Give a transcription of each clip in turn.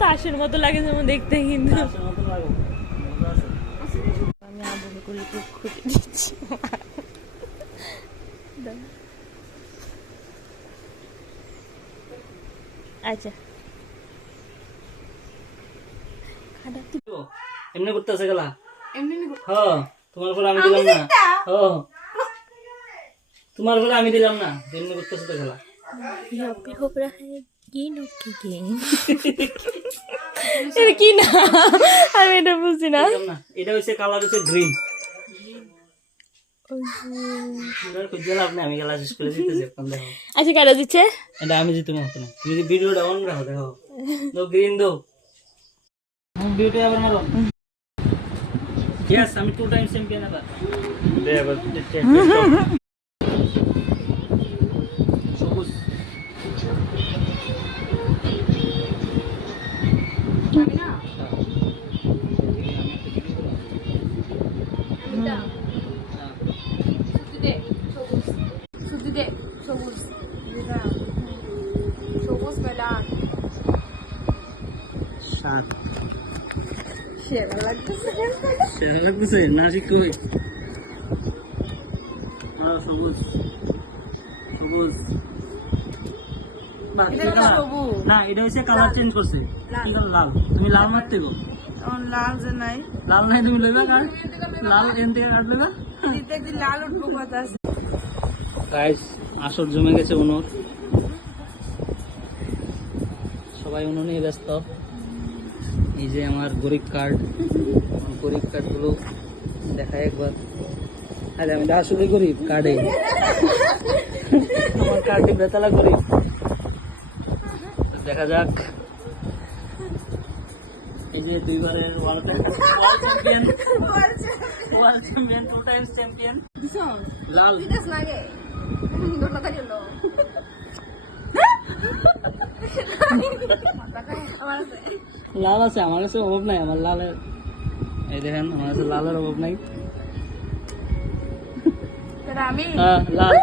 তো আসল মতো লাগে যেমন দেখতে, কিন্তু আমি আবুগুলি খুঁজে দিচ্ছি। আচ্ছা এমনি করতেছে গেলা হ্যাঁ, তোমার পরে আমি দিলাম না। হ্যাঁ, তোমার পরে আমি দিলাম না, এমনি করতেছে তো গেলা। কি না আমি এটা বুঝছি না। এটা হচ্ছে কালার হচ্ছে গ্রিন। আমি গেলা শেষ করে দিতেছি এখন দেখো। আচ্ছা কাটা দিচ্ছে এটা আমি জিতে মতো না, তুমি যদি ভিডিওটা অন রাখো দেখো তো গ্রিন দো ভিডিওটা আবার মারো। ইয়েস, আমি 2 টাইম চ্যাম্পিয়ন আবার দে আবার সবুজ আমি না সাত সেরা লাগতেছে না শিখই। সবুজ সবুজ না, এটা হচ্ছে কালার চেঞ্জ করছে। লাল, তুমি লাল মারতে গো। লাল যে নাই, লাল নাই, তুমি লইবা কার লাল এন থেকে কাটবে না। লাল উঠবো কথা আছে। গাইস, আসর জমে গেছে উনুন, সবাই উনুন নিয়ে ব্যস্ত। এই যে আমার গরিব কার্ড গুলো দেখায় একবার। আরে আমি আসলে গরিব কার্ডে, আমার কার্ডে বেতালা গরিব। দেখা যাক, এই যে 2 বারের ওয়ার্ল্ড চ্যাম্পিয়ন 2 টাইমস চ্যাম্পিয়ন লাল। লাল আছে আমার কাছে, অভাব নাই আমার লালের। এই দেখেন আমার কাছে লালের অভাব নাই। লাল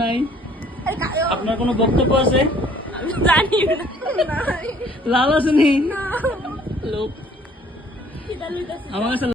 নাই। আপনার কোনো বক্তব্য আছে? জানি লাল আছে নি লোক আমার কাছে।